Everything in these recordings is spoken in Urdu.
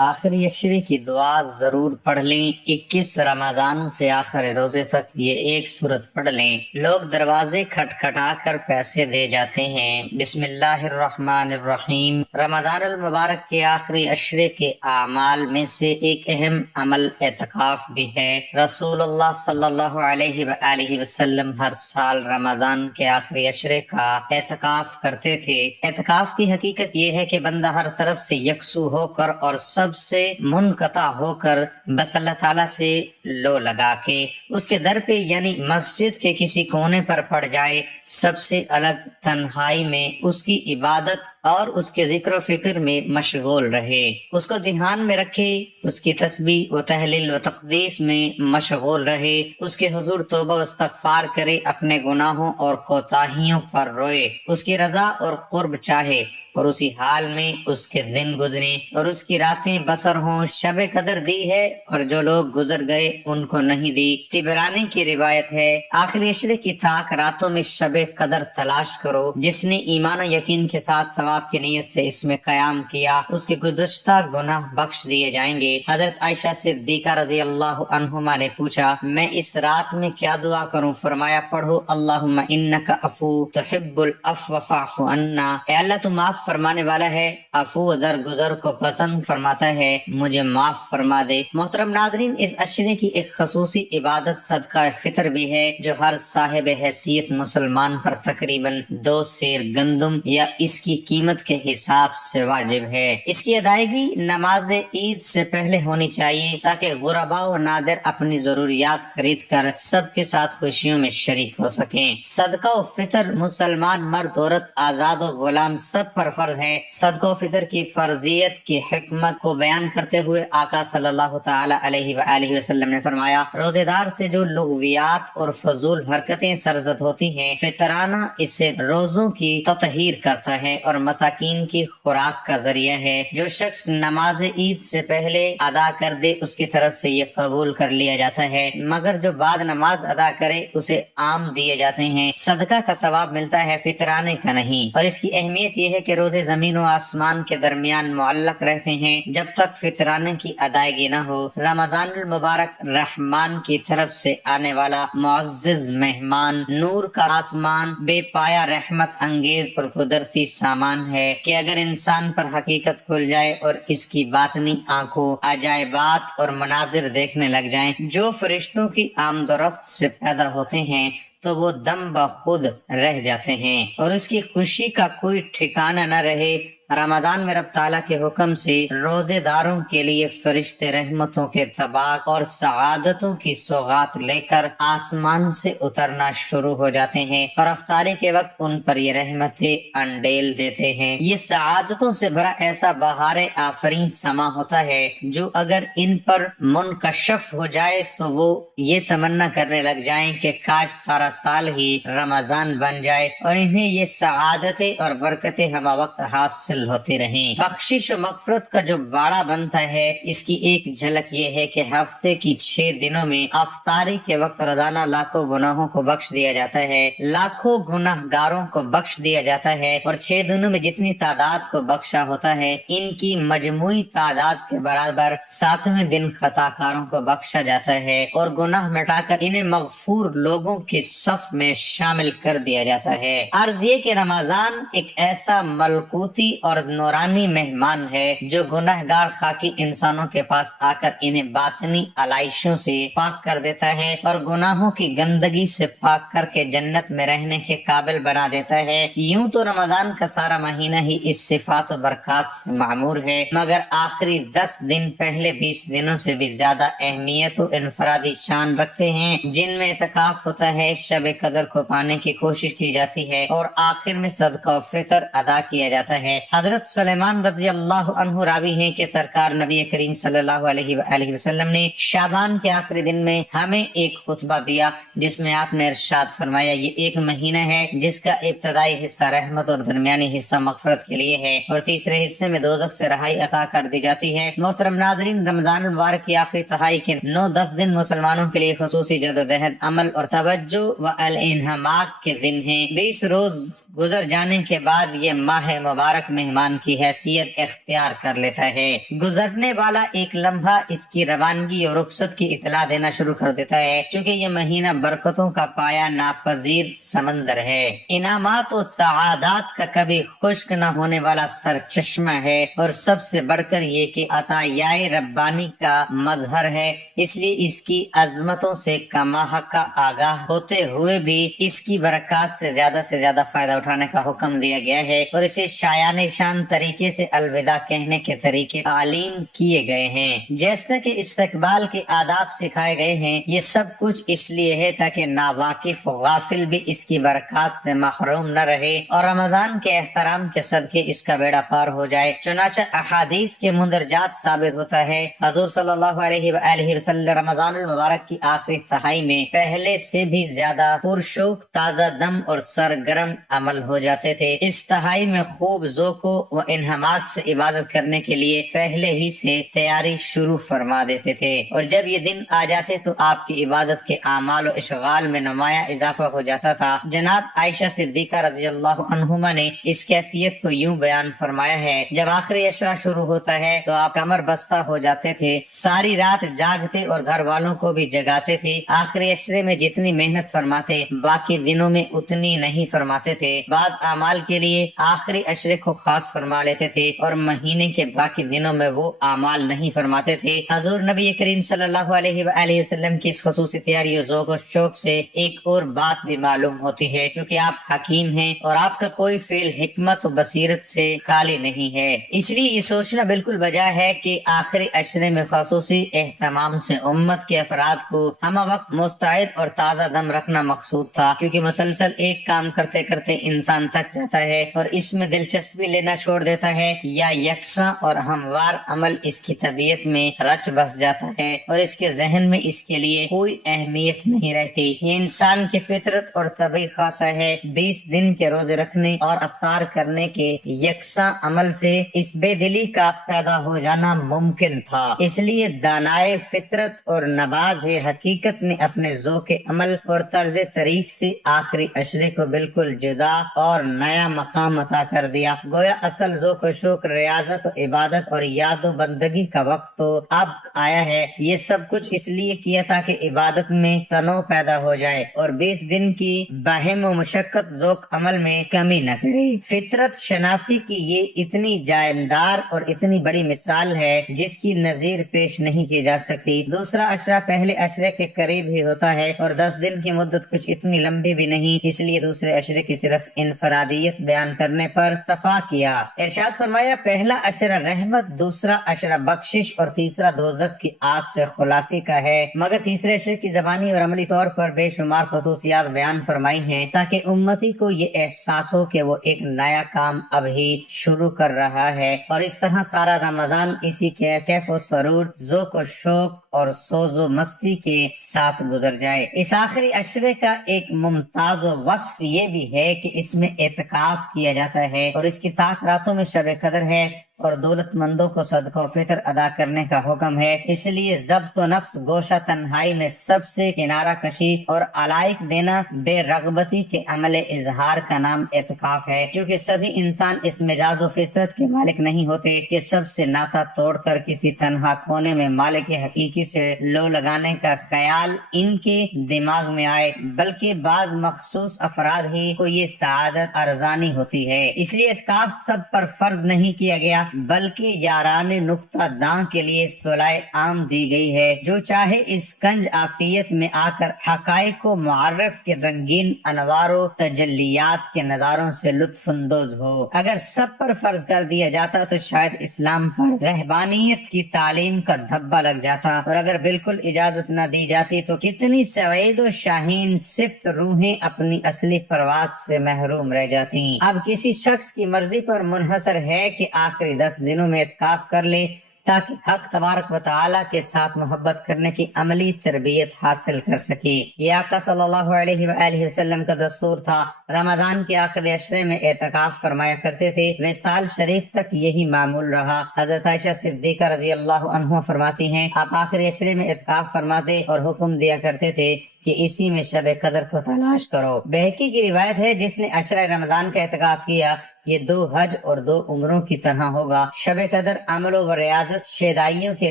آخری عشرے کی دعا ضرور پڑھ لیں۔ 21 رمضان سے آخر روزے تک یہ ایک سورت پڑھ لیں۔ لوگ دروازے کھٹکھٹا کر پیسے دے جاتے ہیں۔ بسم اللہ الرحمن الرحیم۔ رمضان المبارک کے آخری عشرے کے اعمال میں سے ایک اہم عمل اعتکاف بھی ہے۔ رسول اللہ صلی اللہ علیہ وآلہ وسلم ہر سال رمضان کے آخری عشرے کا اعتکاف کرتے تھے۔ اعتکاف کی حقیقت یہ ہے کہ بندہ ہر طرف سے یکسو ہو کر اور سب سے منقطع ہو کر بس اللہ تعالیٰ سے لو لگا کے اس کے در پہ یعنی مسجد کے کسی کونے پر پڑ جائے، سب سے الگ تنہائی میں اس کی عبادت اور اس کے ذکر و فکر میں مشغول رہے، اس کو دھیان میں رکھے، اس کی تسبیح و تہلیل و تقدیس میں مشغول رہے، اس کے حضور توبہ و استغفار کرے، اپنے گناہوں اور کوتاہیوں پر روئے، اس کی رضا اور قرب چاہے اور اسی حال میں اس کے دن گزریں اور اس کی راتیں بسر ہوں۔ شب قدر دی ہے اور جو لوگ گزر گئے ان کو نہیں دی۔ طبرانی کی روایت ہے، آخری عشرے کی تاک راتوں میں شب قدر تلاش کرو۔ جس نے ایمان و یقین کے ساتھ ثواب کی نیت سے اس میں قیام کیا، اس کے گزشتہ گناہ بخش دیے جائیں گے۔ حضرت عائشہ صدیقہ رضی اللہ عنہما نے پوچھا، میں اس رات میں کیا دعا کروں؟ فرمایا، پڑھو اللہم انک عفو تحب العفو فاعف عنا۔ اے اللہ تو معاف فرمانے والا ہے، عفو درگزر کو پسند فرماتا ہے، مجھے معاف فرما دے۔ محترم ناظرین، اس عشرے کی ایک خصوصی عبادت صدقہ فطر بھی ہے جو ہر صاحب حیثیت مسلمان پر تقریباً 2 سیر گندم یا اس کی قیمت کے حساب سے واجب ہے۔ اس کی ادائیگی نماز عید سے پہلے ہونی چاہیے تاکہ غرباء و نادر اپنی ضروریات خرید کر سب کے ساتھ خوشیوں میں شریک ہو سکیں۔ صدقہ و فطر مسلمان مرد عورت آزاد و غلام سب پر فرض ہے۔ صدقہ و فطر کی فرضیت کی حکمت کو بیان کرتے ہوئے آقا صلی اللہ تعالی علیہ وآلہ وسلم نے فرمایا، روزے دار سے جو لغویات اور فضول حرکتیں سرزد ہوتی ہیں، فطرانہ اسے روزوں کی تطہیر کرتا ہے اور مساکین کی خوراک کا ذریعہ ہے۔ جو شخص نماز عید سے پہلے ادا کر دے اس کی طرف سے یہ قبول کر لیا جاتا ہے، مگر جو بعد نماز ادا کرے اسے عام دیے جاتے ہیں۔ صدقہ کا ثواب ملتا ہے، فطرانے کا نہیں۔ اور اس کی اہمیت یہ ہے کہ روزے زمین و آسمان کے درمیان معلق رہتے ہیں جب تک فطرانے کی ادائیگی نہ ہو۔ رمضان المبارک رحمان کی طرف سے آنے والا معزز مہمان، نور کا آسمان، بے پایا رحمت انگیز اور قدرتی سامان ہے کہ اگر انسان پر حقیقت کھل جائے اور اس کی باطنی آنکھوں عجائبات اور مناظر دیکھنے لگ جائیں جو فرشتوں کی آمد و رفت سے پیدا ہوتے ہیں تو وہ دم بخود رہ جاتے ہیں اور اس کی خوشی کا کوئی ٹھکانہ نہ رہے۔ رمضان میں رب تعالیٰ کے حکم سے روزے داروں کے لیے فرشتے رحمتوں کے طباق اور سعادتوں کی سوغات لے کر آسمان سے اترنا شروع ہو جاتے ہیں اور افطاری کے وقت ان پر یہ رحمتیں انڈیل دیتے ہیں۔ یہ سعادتوں سے بھرا ایسا بہار آفرین سما ہوتا ہے جو اگر ان پر منکشف ہو جائے تو وہ یہ تمنا کرنے لگ جائیں کہ کاش سارا سال ہی رمضان بن جائے اور انہیں یہ سعادتیں اور برکتیں ہمہ وقت حاصل ہوتی رہیں۔ بخشش و مغفرت کا جو باڑا بنتا ہے، اس کی ایک جھلک یہ ہے کہ ہفتے کی 6 دنوں میں افطاری کے وقت روزانہ لاکھوں گناہوں کو بخش دیا جاتا ہے، لاکھوں گناہ گاروں کو بخش دیا جاتا ہے اور 6 دنوں میں جتنی تعداد کو بخشا ہوتا ہے ان کی مجموعی تعداد کے برابر 7ویں دن خطا کاروں کو بخشا جاتا ہے اور گناہ مٹا کر انہیں مغفور لوگوں کے صف میں شامل کر دیا جاتا ہے۔ عرض یہ کہ رمضان ایک ایسا ملکوتی اور نورانی مہمان ہے جو گناہگار خاکی انسانوں کے پاس آ کر انہیں باطنی علائشوں سے پاک کر دیتا ہے اور گناہوں کی گندگی سے پاک کر کے جنت میں رہنے کے قابل بنا دیتا ہے۔ یوں تو رمضان کا سارا مہینہ ہی اس صفات و برکات سے معمور ہے، مگر آخری 10 دن پہلے 20 دنوں سے بھی زیادہ اہمیت و انفرادی شان رکھتے ہیں، جن میں اعتکاف ہوتا ہے، شب قدر کو پانے کی کوشش کی جاتی ہے اور آخر میں صدقہ و فطر ادا کیا جاتا ہے۔ حضرت سلیمان رضی اللہ عنہ راوی ہیں کہ سرکار نبی کریم صلی اللہ علیہ وآلہ وسلم نے شعبان کے آخری دن میں ہمیں ایک خطبہ دیا جس میں آپ نے ارشاد فرمایا، یہ ایک مہینہ ہے جس کا ابتدائی حصہ رحمت اور درمیانی حصہ مغفرت کے لیے ہے اور تیسرے حصے میں دوزخ سے رہائی عطا کر دی جاتی ہے۔ محترم ناظرین، رمضان المبارک کی آخری تہائی کے 9-10 دن مسلمانوں کے لیے خصوصی جدوجہد، عمل اور توجہ و الانہماک کے دن ہیں۔ 20 روز گزر جانے کے بعد یہ ماہ مبارک مہمان کی حیثیت اختیار کر لیتا ہے۔ گزرنے والا ایک لمحہ اس کی روانگی اور رخصت کی اطلاع دینا شروع کر دیتا ہے، چونکہ یہ مہینہ برکتوں کا پایا ناپذیر سمندر ہے، انعامات و سعادات کا کبھی خشک نہ ہونے والا سرچشمہ ہے، اور سب سے بڑھ کر یہ کہ عطایائے ربانی کا مظہر ہے۔ اس لیے اس کی عظمتوں سے کما حق آگاہ ہوتے ہوئے بھی اس کی برکات سے زیادہ فائدہ اٹھانے کا حکم دیا گیا ہے، اور اسے شایان شان طریقے سے الوداع کہنے کے طریقے تعلیم کیے گئے ہیں، جیسا کہ استقبال کے آداب سکھائے گئے ہیں۔ یہ سب کچھ اس لیے ہے تاکہ ناواقف و غافل بھی اس کی برکات سے محروم نہ رہے، اور رمضان کے احترام کے صدقے اس کا بیڑا پار ہو جائے۔ چنانچہ احادیث کے مندرجات ثابت ہوتا ہے، حضور صلی اللہ علیہ وآلہ وسلم رمضان المبارک کی آخری تہائی میں پہلے سے بھی زیادہ پرشوق، تازہ دم اور سرگرم عمل ہو جاتے تھے۔ اس تہائی میں خوب ذوق و انہماک سے عبادت کرنے کے لیے پہلے ہی سے تیاری شروع فرما دیتے تھے، اور جب یہ دن آ جاتے تو آپ کی عبادت کے اعمال و اشغال میں نمایاں اضافہ ہو جاتا تھا۔ جناب عائشہ صدیقہ رضی اللہ عنہما نے اس کیفیت کو یوں بیان فرمایا ہے، جب آخری عشرہ شروع ہوتا ہے تو آپ کمر بستہ ہو جاتے تھے، ساری رات جاگتے اور گھر والوں کو بھی جگاتے تھے۔ آخری عشرے میں جتنی محنت فرماتے باقی دنوں میں اتنی نہیں فرماتے تھے۔ بعض اعمال کے لیے آخری عشرے کو خاص فرما لیتے تھے اور مہینے کے باقی دنوں میں وہ اعمال نہیں فرماتے تھے۔ حضور نبی کریم صلی اللہ علیہ وآلہ وسلم کی اس خصوصی تیاری و ذوق و شوق سے ایک اور بات بھی معلوم ہوتی ہے، کیونکہ آپ حکیم ہیں اور آپ کا کوئی فعل حکمت و بصیرت سے خالی نہیں ہے۔ اس لیے یہ سوچنا بالکل بجا ہے کہ آخری عشرے میں خصوصی اہتمام سے امت کے افراد کو ہم وقت مستعد اور تازہ دم رکھنا مقصود تھا، کیونکہ مسلسل ایک کام کرتے کرتے انسان تھک جاتا ہے اور اس میں دلچسپی لینا چھوڑ دیتا ہے، یا یکساں اور ہموار عمل اس کی طبیعت میں رچ بس جاتا ہے اور اس کے ذہن میں اس کے لیے کوئی اہمیت نہیں رہتی۔ یہ انسان کی فطرت اور طبعی خاصہ ہے۔ 20 دن کے روزے رکھنے اور افطار کرنے کے یکساں عمل سے اس بے دلی کا پیدا ہو جانا ممکن تھا۔ اس لیے دانائے فطرت اور نباز حقیقت نے اپنے ذوق عمل اور طرز طریق سے آخری عشرے کو بالکل جدا اور نیا مقام عطا کر دیا۔ گویا اصل ذوق و شوق، ریاضت و عبادت اور یاد و بندگی کا وقت تو اب آیا ہے۔ یہ سب کچھ اس لیے کیا تھا کہ عبادت میں تنوع پیدا ہو جائے اور 20 دن کی بہم و مشقت ذوق عمل میں کمی نہ کرے۔ فطرت شناسی کی یہ اتنی جاندار اور اتنی بڑی مثال ہے جس کی نظیر پیش نہیں کی جا سکتی۔ دوسرا عشرہ پہلے عشرے کے قریب ہی ہوتا ہے اور 10 دن کی مدت کچھ اتنی لمبی بھی نہیں، اس لیے دوسرے عشرے کی صرف انفرادیت بیان کرنے پر اتفاق کیا۔ ارشاد فرمایا، پہلا عشرہ رحمت، دوسرا عشرہ بخشش اور تیسرا دوزخ کی آگ سے خلاصی کا ہے۔ مگر تیسرے عشرے کی زبانی اور عملی طور پر بے شمار خصوصیات بیان فرمائی ہیں تاکہ امتی کو یہ احساس ہو کہ وہ ایک نیا کام اب ہی شروع کر رہا ہے، اور اس طرح سارا رمضان اسی کیف و سرور، ذوق و شوق اور سوز و مستی کے ساتھ گزر جائے۔ اس آخری عشرے کا ایک ممتاز و وصف یہ بھی ہے کہ اس میں اعتکاف کیا جاتا ہے اور اس کی طاق راتوں میں شب قدر ہے اور دولت مندوں کو صدقہ و فطر ادا کرنے کا حکم ہے۔ اس لیے ضبط و نفس، گوشہ تنہائی میں سب سے کنارہ کشی اور علائق دینا بے رغبتی کے عمل اظہار کا نام اعتکاف ہے، کیونکہ سبھی انسان اس مزاج و فطرت کے مالک نہیں ہوتے کہ سب سے ناطہ توڑ کر کسی تنہا کونے میں مالک حقیقی سے لو لگانے کا خیال ان کے دماغ میں آئے، بلکہ بعض مخصوص افراد ہی کو یہ سعادت ارزانی ہوتی ہے۔ اس لیے اعتکاف سب پر فرض نہیں کیا گیا، بلکہ یاران نقطہ داں کے لیے صلاح عام دی گئی ہے۔ جو چاہے اس کنج عافیت میں آ کر حقائق و معرف کے رنگین انوار و تجلیات کے نظاروں سے لطف اندوز ہو۔ اگر سب پر فرض کر دیا جاتا تو شاید اسلام پر رہبانیت کی تعلیم کا دھبا لگ جاتا، اور اگر بالکل اجازت نہ دی جاتی تو کتنی سعید و شاہین صفت روحیں اپنی اصلی پرواز سے محروم رہ جاتی۔ اب کسی شخص کی مرضی پر منحصر ہے کہ آخری 10 دنوں میں اعتکاف کر لے تاکہ حق تبارک و تعالی کے ساتھ محبت کرنے کی عملی تربیت حاصل کر سکے۔ یہ آقا صلی اللہ علیہ وآلہ وسلم کا دستور تھا۔ رمضان کے آخری عشرے میں اعتکاف فرمایا کرتے تھے، وصال شریف تک یہی معمول رہا۔ حضرت عائشہ صدیقہ رضی اللہ عنہ فرماتی ہیں، آپ آخری عشرے میں اعتکاف فرماتے اور حکم دیا کرتے تھے کہ اسی میں شب قدر کو تلاش کرو۔ بہقی کی روایت ہے، جس نے عشرہ رمضان کا اعتکاف کیا یہ 2 حج اور 2 عمروں کی طرح ہوگا۔ شب قدر عمل و ریاضت شیدائیوں کے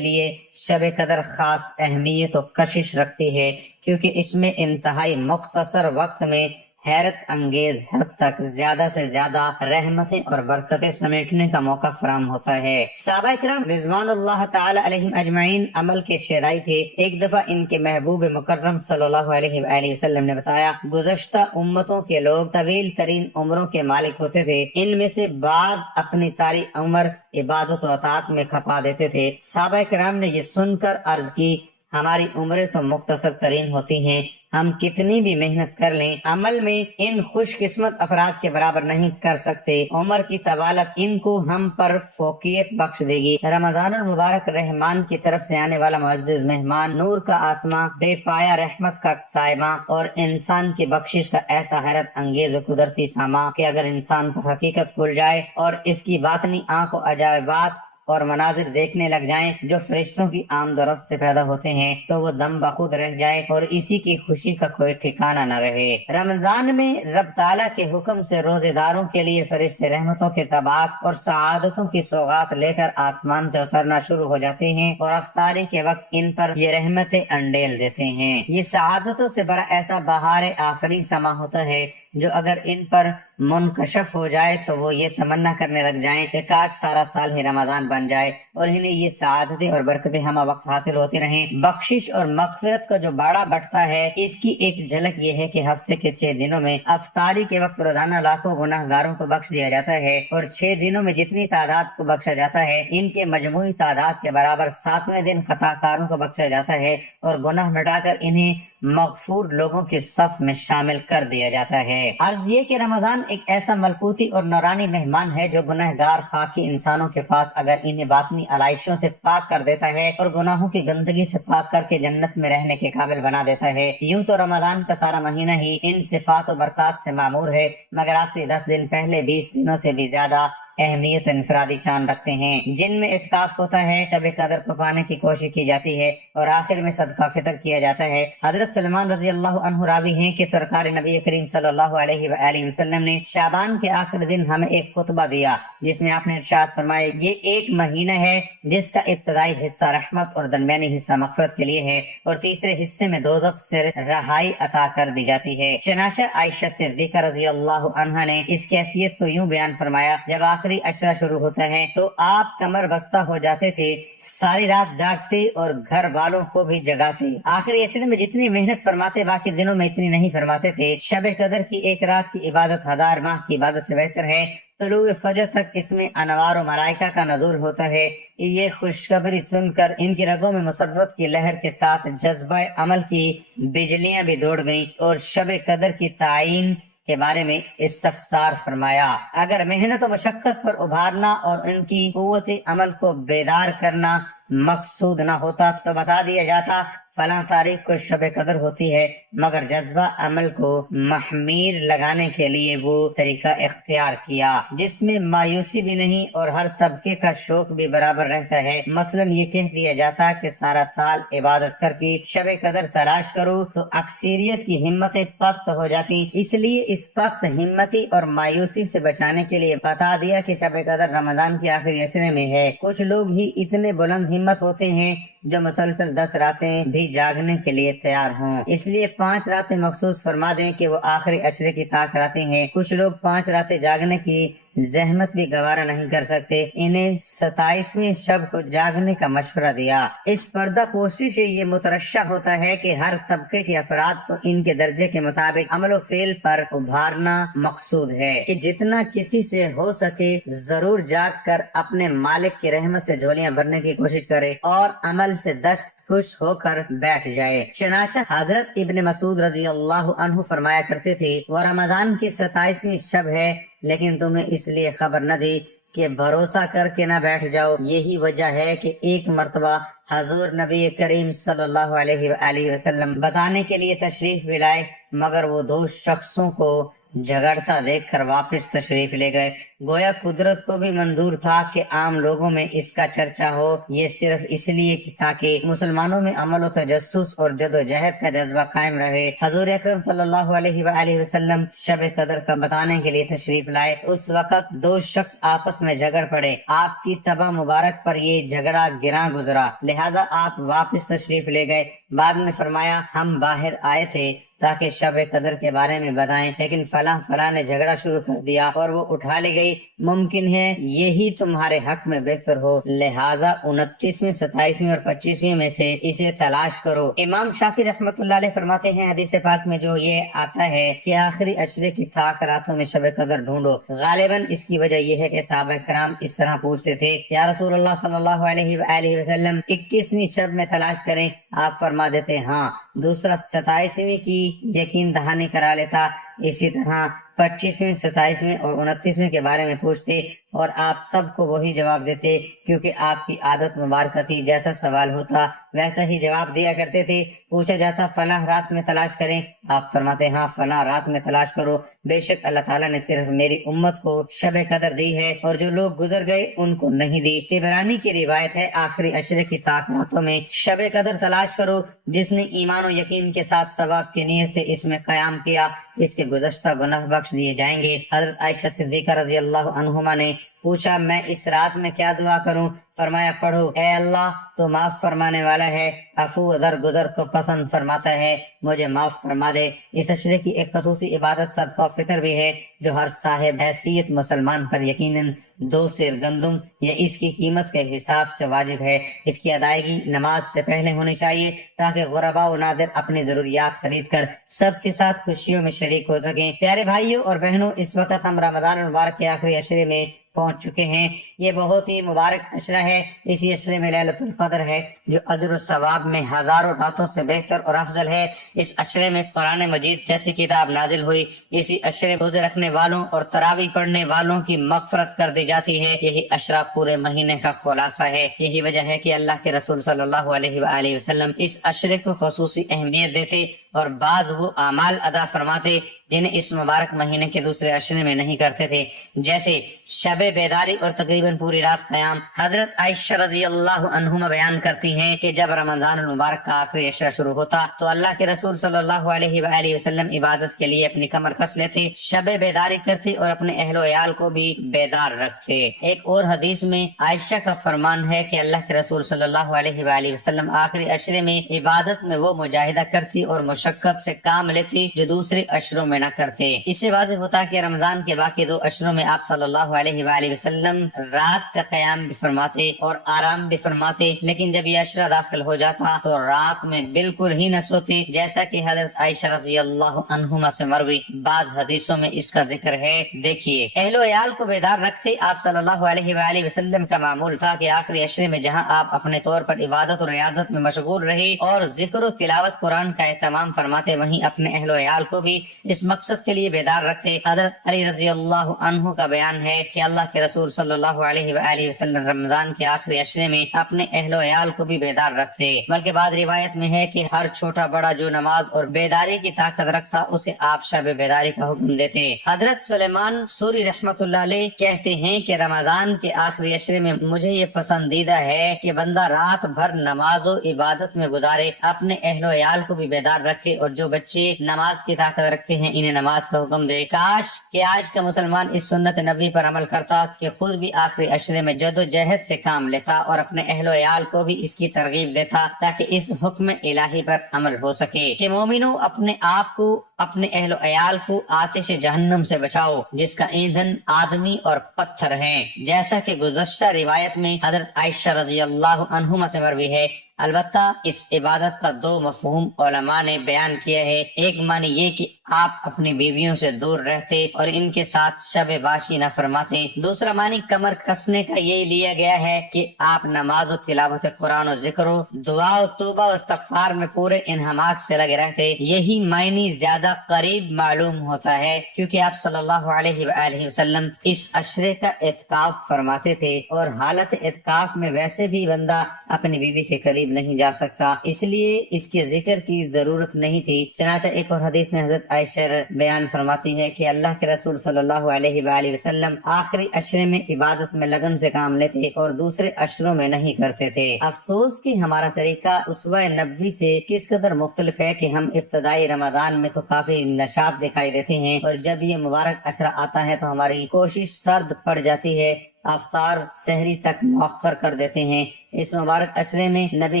لیے شب قدر خاص اہمیت و کشش رکھتی ہے، کیونکہ اس میں انتہائی مختصر وقت میں حیرت انگیز حد تک زیادہ سے زیادہ رحمتیں اور برکتیں سمیٹنے کا موقع فراہم ہوتا ہے۔ صحابہ کرام رضوان اللہ تعالی علیہم اجمعین عمل کے شیدائی تھے۔ ایک دفعہ ان کے محبوب مکرم صلی اللہ علیہ وآلہ وسلم نے بتایا، گزشتہ امتوں کے لوگ طویل ترین عمروں کے مالک ہوتے تھے، ان میں سے بعض اپنی ساری عمر عبادت و اطاعت میں کھپا دیتے تھے۔ صحابہ کرام نے یہ سن کر عرض کی، ہماری عمریں تو مختصر ترین ہوتی ہیں، ہم کتنی بھی محنت کر لیں عمل میں ان خوش قسمت افراد کے برابر نہیں کر سکتے۔ عمر کی طوالت ان کو ہم پر فوقیت بخش دے گی۔ رمضان المبارک رحمان کی طرف سے آنے والا معزز مہمان، نور کا آسماں، بے پایا رحمت کا سائمہ اور انسان کی بخشش کا ایسا حیرت انگیز و قدرتی سامان کہ اگر انسان پر حقیقت کھل جائے اور اس کی باطنی آنکھ و عجائبات اور مناظر دیکھنے لگ جائیں جو فرشتوں کی آمد و رفت سے پیدا ہوتے ہیں، تو وہ دم بخود رہ جائے اور اسی کی خوشی کا کوئی ٹھکانہ نہ رہے۔ رمضان میں رب تعالیٰ کے حکم سے روزے داروں کے لیے فرشتے رحمتوں کے طباق اور سعادتوں کی سوغات لے کر آسمان سے اترنا شروع ہو جاتے ہیں اور افطاری کے وقت ان پر یہ رحمتیں انڈیل دیتے ہیں۔ یہ سعادتوں سے بڑا ایسا بہار آفرین سما ہوتا ہے جو اگر ان پر منکشف ہو جائے تو وہ یہ تمنا کرنے لگ جائیں کہ کاش سارا سال ہی رمضان بن جائے اور انہیں یہ سعادتیں اور برکتیں ہمہ وقت حاصل ہوتی رہیں۔ بخشش اور مغفرت کا جو باڑا بٹتا ہے، اس کی ایک جھلک یہ ہے کہ ہفتے کے 6 دنوں میں افطاری کے وقت روزانہ لاکھوں گناہ گاروں کو بخش دیا جاتا ہے، اور 6 دنوں میں جتنی تعداد کو بخشا جاتا ہے ان کے مجموعی تعداد کے برابر 7ویں دن خطا کاروں کو بخشا جاتا ہے اور گناہ مٹا کر انہیں مغفور لوگوں کے صف میں شامل کر دیا جاتا ہے۔ عرض یہ کہ رمضان ایک ایسا ملکوتی اور نورانی مہمان ہے جو گنہگار خاکی انسانوں کے پاس اگر انہیں باطنی علائشوں سے پاک کر دیتا ہے اور گناہوں کی گندگی سے پاک کر کے جنت میں رہنے کے قابل بنا دیتا ہے۔ یوں تو رمضان کا سارا مہینہ ہی ان صفات و برکات سے معمور ہے، مگر آخری 10 دن پہلے 20 دنوں سے بھی زیادہ اہمیت انفرادی شان رکھتے ہیں، جن میں اعتکاف ہوتا ہے، شب قدر کو پانے کی کوشش کی جاتی ہے اور آخر میں صدقہ فطر کیا جاتا ہے۔ حضرت سلمان رضی اللہ عنہ راوی ہیں کہ سرکار نبی کریم صلی اللہ علیہ وآلہ وسلم نے شعبان کے آخر دن ہمیں ایک خطبہ دیا جس میں آپ نے ارشاد فرمایا، یہ ایک مہینہ ہے جس کا ابتدائی حصہ رحمت اور درمیانی حصہ مغفرت کے لیے ہے اور تیسرے حصے میں دوزخ سے رہائی عطا کر دی جاتی ہے۔ چنانچہ عائشہ صدیقہ رضی اللہ عنہا نے اس کیفیت کو یوں بیان فرمایا، جب آخری عشرہ شروع ہوتا ہے تو آپ کمر بستہ ہو جاتے تھے، ساری رات جاگتے اور گھر والوں کو بھی جگاتے۔ آخری عشرے میں جتنی محنت فرماتے باقی دنوں میں اتنی نہیں فرماتے تھے۔ شب قدر کی ایک رات کی عبادت 1000 ماہ کی عبادت سے بہتر ہے۔ طلوع فجر تک اس میں انوار و ملائکہ کا نزول ہوتا ہے۔ یہ خوشخبری سن کر ان کی رگوں میں مسرت کی لہر کے ساتھ جذبہ عمل کی بجلیاں بھی دوڑ گئیں اور شب قدر کی تعین کے بارے میں استفسار فرمایا۔ اگر محنت و مشقت پر ابھارنا اور ان کی قوت عمل کو بیدار کرنا مقصود نہ ہوتا تو بتا دیا جاتا فلاں تاریخ کو شب قدر ہوتی ہے، مگر جذبہ عمل کو محمیر لگانے کے لیے وہ طریقہ اختیار کیا جس میں مایوسی بھی نہیں اور ہر طبقے کا شوق بھی برابر رہتا ہے۔ مثلا یہ کہہ دیا جاتا کہ سارا سال عبادت کر کے شب قدر تلاش کرو تو اکثریت کی ہمتیں پست ہو جاتی، اس لیے اس پست ہمتی اور مایوسی سے بچانے کے لیے بتا دیا کہ شب قدر رمضان کے آخری عشرے میں ہے۔ کچھ لوگ ہی اتنے بلند ہمت ہوتے ہیں جو مسلسل 10 راتیں بھی جاگنے کے لیے تیار ہوں، اس لیے 5 راتیں مخصوص فرما دیں کہ وہ آخری عشرے کی طاق راتیں ہیں۔ کچھ لوگ 5 راتیں جاگنے کی زحمت بھی گوارا نہیں کر سکتے، انہیں 27ویں شب کو جاگنے کا مشورہ دیا۔ اس پردہ پوشی سے یہ مترشح ہوتا ہے کہ ہر طبقے کے افراد کو ان کے درجے کے مطابق عمل و فعل پر ابھارنا مقصود ہے کہ جتنا کسی سے ہو سکے ضرور جاگ کر اپنے مالک کی رحمت سے جھولیاں بھرنے کی کوشش کرے اور عمل سے دست خوش ہو کر بیٹھ جائے۔ چنانچہ حضرت ابن مسعود رضی اللہ عنہ فرمایا کرتے تھے، وہ رمضان کی 27ویں شب ہے لیکن تمہیں اس لیے خبر نہ دی کہ بھروسہ کر کے نہ بیٹھ جاؤ۔ یہی وجہ ہے کہ ایک مرتبہ حضور نبی کریم صلی اللہ علیہ وآلہ وسلم بتانے کے لیے تشریف بھی لائے، مگر وہ دو شخصوں کو جھگڑتا دیکھ کر واپس تشریف لے گئے۔ گویا قدرت کو بھی منظور تھا کہ عام لوگوں میں اس کا چرچا ہو، یہ صرف اس لیے کہ تاکہ مسلمانوں میں عمل و تجسس اور جد و جہد کا جذبہ قائم رہے۔ حضور اکرم صلی اللہ علیہ وآلہ وسلم شب قدر کا بتانے کے لیے تشریف لائے۔ اس وقت دو شخص آپس میں جھگڑ پڑے، آپ کی تبہ مبارک پر یہ جھگڑا گراں گزرا، لہذا آپ واپس تشریف لے گئے۔ بعد میں فرمایا، ہم باہر آئے تھے تاکہ شب قدر کے بارے میں بتائیں، لیکن فلاں نے جھگڑا شروع کر دیا اور وہ اٹھا لے گئی، ممکن ہے یہی تمہارے حق میں بہتر ہو، لہٰذا 29ویں 27ویں اور 25ویں میں سے اسے تلاش کرو۔ امام شافعی رحمۃ اللہ علیہ فرماتے ہیں، حدیث پاک میں جو یہ آتا ہے کہ آخری عشرے کی طاق راتوں میں شب قدر ڈھونڈو، غالباً اس کی وجہ یہ ہے کہ صحابہ کرام اس طرح پوچھتے تھے، یا رسول اللہ صلی اللہ علیہ وآلہ وسلم 21ویں شب میں تلاش کریں؟ آپ فرما دیتے ہاں۔ دوسرا 27ویں کی یقین دہانی کرا لیتا، اسی طرح 25ویں 27ویں اور 29ویں کے بارے میں پوچھتے اور آپ سب کو وہی جواب دیتے، کیونکہ آپ کی عادت مبارکہ تھی، جیسا سوال ہوتا ویسا ہی جواب دیا کرتے تھے۔ پوچھا جاتا فلاں رات میں تلاش کریں، آپ فرماتے ہاں فلاں رات میں تلاش کرو، بے شک اللہ تعالیٰ نے صرف میری امت کو شب قدر دی ہے اور جو لوگ گزر گئے ان کو نہیں دی۔ طبرانی کی روایت ہے، آخری عشرے کی طاق راتوں میں شب قدر تلاش کرو، جس نے ایمان و یقین کے ساتھ ثواب کی نیت سے اس میں قیام کیا، اس کے گزشتہ گناہ بخش دیے جائیں گے۔ حضرت عائشہ صدیقہ رضی اللہ عنہما نے پوچھا، میں اس رات میں کیا دعا کروں؟ فرمایا، پڑھو، اے اللہ تو معاف فرمانے والا ہے، عفو درگزر کو پسند فرماتا ہے، مجھے معاف فرما دے۔ اس عشرے کی ایک خصوصی عبادت صدقہ و فطر بھی ہے، جو ہر صاحب حیثیت مسلمان پر یقیناً 2 سیر گندم یا اس کی قیمت کے حساب سے واجب ہے۔ اس کی ادائیگی نماز سے پہلے ہونی چاہیے تاکہ غرباء و نادر اپنی ضروریات خرید کر سب کے ساتھ خوشیوں میں شریک ہو سکیں۔ پیارے بھائیوں اور بہنوں، اس وقت ہم رمضان المبارک کے آخری عشرے میں پہنچ چکے ہیں۔ یہ بہت ہی مبارک عشرہ ہے۔ اسی عشرے میں لیلۃ القدر ہے، جو اجر و ثواب میں ہزاروں راتوں سے بہتر اور افضل ہے۔ اس عشرے میں قرآن مجید جیسی کتاب نازل ہوئی۔ اسی عشرے میں روزے رکھنے والوں اور تراویح پڑھنے والوں کی مغفرت کر دی جاتی ہے۔ یہی عشرہ پورے مہینے کا خلاصہ ہے۔ یہی وجہ ہے کہ اللہ کے رسول صلی اللہ علیہ وآلہ وسلم اس عشرے کو خصوصی اہمیت دیتے اور بعض وہ اعمال ادا فرماتے جنہیں اس مبارک مہینے کے دوسرے عشرے میں نہیں کرتے تھے، جیسے شب بیداری اور تقریباً پوری رات قیام۔ حضرت عائشہ رضی اللہ عنہما بیان کرتی ہیں کہ جب رمضان المبارک کا آخری عشرہ شروع ہوتا تو اللہ کے رسول صلی اللہ علیہ وآلہ وسلم عبادت کے لیے اپنی کمر کس لیتے، شب بیداری کرتے اور اپنے اہل و عیال کو بھی بیدار رکھتے۔ ایک اور حدیث میں عائشہ کا فرمان ہے کہ اللہ کے رسول صلی اللہ علیہ وآلہ وسلم آخری عشرے میں عبادت میں وہ مجاہدہ کرتی اور مشقت سے کام لیتی جو دوسرے عشروں میں نہ کرتے۔ اس سے واضح ہوتا کہ رمضان کے باقی 2 عشروں میں آپ صلی اللہ علیہ وآلہ وسلم رات کا قیام بھی فرماتے اور آرام بھی فرماتے، لیکن جب یہ عشرہ داخل ہو جاتا تو رات میں بالکل ہی نہ سوتے، جیسا کہ حضرت عائشہ رضی اللہ عنہما سے مروی بعض حدیثوں میں اس کا ذکر ہے۔ دیکھیے، اہل و عیال کو بیدار رکھتے آپ صلی اللہ علیہ وآلہ وسلم کا معمول تھا کہ آخری عشرے میں جہاں آپ اپنے طور پر عبادت اور ریاضت میں مشغول رہے اور ذکر و تلاوت قرآن کا اہتمام فرماتے، وہیں اپنے اہل و عیال کو بھی اس مقصد کے لیے بیدار رکھتے۔ حضرت علی رضی اللہ عنہ کا بیان ہے کہ اللہ کے رسول صلی اللہ علیہ وآلہ وسلم رمضان کے آخری عشرے میں اپنے اہل و عیال کو بھی بیدار رکھتے، بلکہ بعض روایت میں ہے کہ ہر چھوٹا بڑا جو نماز اور بیداری کی طاقت رکھتا اسے آپ شب بیداری کا حکم دیتے۔ حضرت سلیمان سوری رحمت اللہ علیہ کہتے ہیں کہ رمضان کے آخری عشرے میں مجھے یہ پسندیدہ ہے کہ بندہ رات بھر نماز و عبادت میں گزارے، اپنے اہل و عیال کو بھی بیدار رکھے اور جو بچے نماز کی طاقت رکھتے ہیں انہیں نماز کا حکم دے۔ کاش کہ آج کا مسلمان اس سنت نبی پر عمل کرتا کہ خود بھی آخری عشرے میں جد و جہد سے کام لیتا اور اپنے اہل و عیال کو بھی اس کی ترغیب دیتا تاکہ اس حکم الہی پر عمل ہو سکے کہ مومنوں اپنے آپ کو، اپنے اہل و عیال کو آتش جہنم سے بچاؤ جس کا ایندھن آدمی اور پتھر ہیں، جیسا کہ گزشتہ روایت میں حضرت عائشہ رضی اللہ عنہما سے مروی ہے۔ البتہ اس عبادت کا 2 مفہوم علماء نے بیان کیا ہے۔ ایک معنی یہ کہ آپ اپنی بیویوں سے دور رہتے اور ان کے ساتھ شب باشی نہ فرماتے۔ دوسرا معنی کمر کسنے کا یہ لیا گیا ہے کہ آپ نماز و تلاوت قرآن و ذکر و دعا و توبہ و استغفار میں پورے انہماک سے لگے رہتے۔ یہی معنی زیادہ زیادہ قریب معلوم ہوتا ہے، کیونکہ آپ صلی اللہ علیہ وآلہ وسلم اس عشرے کا اعتکاف فرماتے تھے، اور حالت اعتکاف میں ویسے بھی بندہ اپنی بیوی کے قریب نہیں جا سکتا، اس لیے اس کے ذکر کی ضرورت نہیں تھی۔ چنانچہ ایک اور حدیث میں حضرت عائشہ بیان فرماتی ہے کہ اللہ کے رسول صلی اللہ علیہ وآلہ وسلم آخری عشرے میں عبادت میں لگن سے کام لیتے اور دوسرے عشروں میں نہیں کرتے تھے۔ افسوس کہ ہمارا طریقہ اسوہ نبوی سے کس قدر مختلف ہے کہ ہم ابتدائی رمضان میں تو کافی نشاط دکھائی دیتے ہیں، اور جب یہ مبارک عشرہ آتا ہے تو ہماری کوشش سرد پڑ جاتی ہے، افطار سحری تک مؤخر کر دیتے ہیں۔ اس مبارک عشرے میں نبی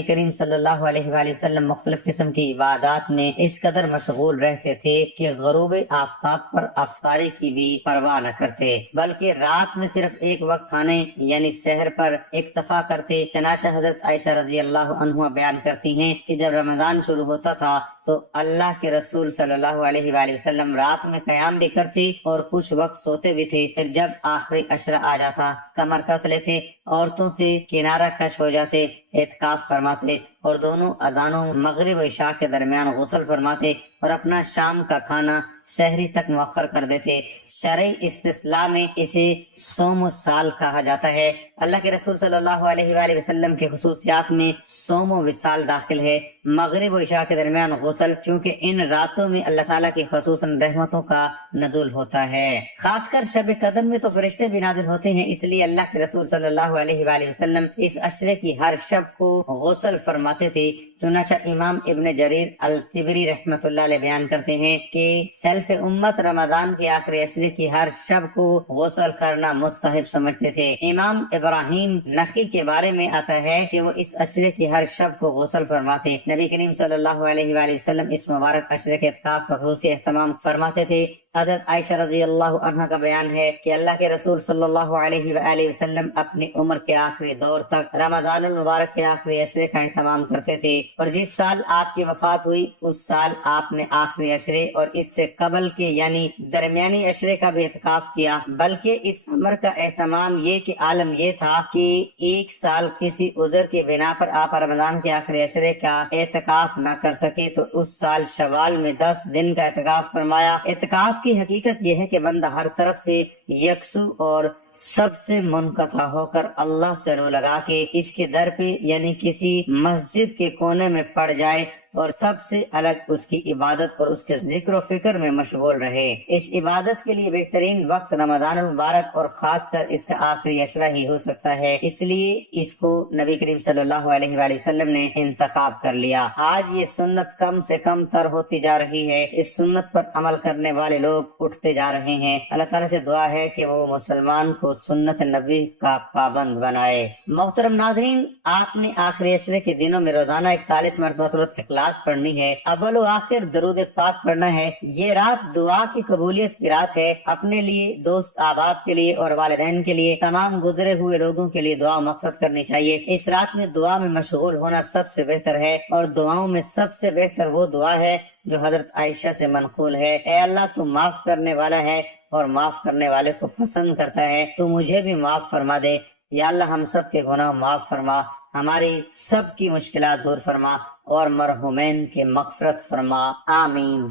کریم صلی اللہ علیہ وآلہ وسلم مختلف قسم کی عبادات میں اس قدر مشغول رہتے تھے کہ غروب آفتاب پر افطاری کی بھی پرواہ نہ کرتے، بلکہ رات میں صرف ایک وقت کھانے یعنی سحر پر اکتفا کرتے۔ چنانچہ حضرت عائشہ رضی اللہ عنہ بیان کرتی ہیں کہ جب رمضان شروع ہوتا تھا تو اللہ کے رسول صلی اللہ علیہ وآلہ وسلم رات میں قیام بھی کرتی اور کچھ وقت سوتے بھی تھے، پھر جب آخری عشرہ آ جاتا کمر کس لیتے، عورتوں سے کنارہ کش ہو جاتے، اعتکاف فرماتے اور دونوں اذانوں مغرب و عشاء کے درمیان غسل فرماتے اور اپنا شام کا کھانا سحری تک مؤخر کر دیتے۔ شرعی اصطلاح میں اسے صوم السال کہا جاتا ہے۔ اللہ کے رسول صلی اللہ علیہ وآلہ وسلم کے خصوصیات میں صوم و وصال داخل ہے۔ مغرب و عشاء کے درمیان غسل، چونکہ ان راتوں میں اللہ تعالیٰ کی خصوصاً رحمتوں کا نزول ہوتا ہے، خاص کر شب قدر میں تو فرشتے بھی نازل ہوتے ہیں، اس لیے اللہ کے رسول صلی اللہ علیہ وآلہ وسلم اس عشرے کی ہر شب کو غسل فرماتے تھے۔ چنانچہ امام ابن جریر الطبری رحمۃ اللہ علیہ بیان کرتے ہیں کہ سلف امت رمضان کے آخری عشرے کی ہر شب کو غسل کرنا مستحب سمجھتے تھے۔ امام ابراہیم نخعی کے بارے میں آتا ہے کہ وہ اس عشرے کی ہر شب کو غسل فرماتے۔ نبی کریم صلی اللہ علیہ وآلہ وسلم اس مبارک عشرے کے اعتکاف کا خصوصی اہتمام فرماتے تھے۔ حضرت عائشہ رضی اللہ عنہ کا بیان ہے کہ اللہ کے رسول صلی اللہ علیہ وآلہ وسلم اپنی عمر کے آخری دور تک رمضان المبارک کے آخری عشرے کا اہتمام کرتے تھے، اور جس سال آپ کی وفات ہوئی اس سال آپ نے آخری عشرے اور اس سے قبل کے یعنی درمیانی عشرے کا بھی اعتکاف کیا، بلکہ اس امر کا اہتمام یہ کہ عالم یہ تھا کہ ایک سال کسی عذر کی بنا پر آپ رمضان کے آخری عشرے کا اعتکاف نہ کر سکے تو اس سال شوال میں 10 دن کا اعتکاف فرمایا۔ اعتکاف کی حقیقت یہ ہے کہ بندہ ہر طرف سے یکسو اور سب سے منقطع ہو کر اللہ سے رو لگا کے اس کے در پہ یعنی کسی مسجد کے کونے میں پڑ جائے اور سب سے الگ اس کی عبادت اور اس کے ذکر و فکر میں مشغول رہے۔ اس عبادت کے لیے بہترین وقت رمضان المبارک اور خاص کر اس کا آخری عشرہ ہی ہو سکتا ہے، اس لیے اس کو نبی کریم صلی اللہ علیہ وآلہ وسلم نے انتخاب کر لیا۔ آج یہ سنت کم سے کم تر ہوتی جا رہی ہے، اس سنت پر عمل کرنے والے لوگ اٹھتے جا رہے ہیں۔ اللہ تعالیٰ سے دعا ہے کہ وہ مسلمان کو سنت نبی کا پابند بنائے۔ محترم ناظرین، آپ نے آخری عشرے کے دنوں میں روزانہ 41 مرتبہ سورۃ اخلاص پڑھنی ہے، اول و آخر درود پاک پڑھنا ہے۔ یہ رات دعا کی قبولیت کی رات ہے۔ اپنے لیے، دوست احباب کے لیے اور والدین کے لیے، تمام گزرے ہوئے لوگوں کے لیے دعا مغفرت کرنی چاہیے۔ اس رات میں دعا میں مشغول ہونا سب سے بہتر ہے، اور دعاؤں میں سب سے بہتر وہ دعا ہے جو حضرت عائشہ سے منقول ہے: اے اللہ، تو معاف کرنے والا ہے اور معاف کرنے والے کو پسند کرتا ہے، تو مجھے بھی معاف فرما دے۔ یا اللہ، ہم سب کے گناہ معاف فرما، ہماری سب کی مشکلات دور فرما اور مرحومین کی مغفرت فرما، آمین۔